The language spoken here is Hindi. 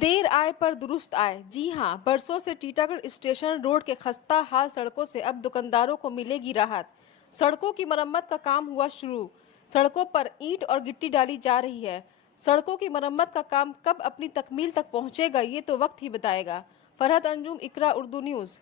देर आए पर दुरुस्त आए। जी हां, बरसों से टीटागढ़ स्टेशन रोड के खस्ता हाल सड़कों से अब दुकानदारों को मिलेगी राहत। सड़कों की मरम्मत का काम हुआ शुरू। सड़कों पर ईंट और गिट्टी डाली जा रही है। सड़कों की मरम्मत का काम कब अपनी तकमील तक पहुंचेगा, ये तो वक्त ही बताएगा। फरहत अंजुम, इकरा उर्दू न्यूज़।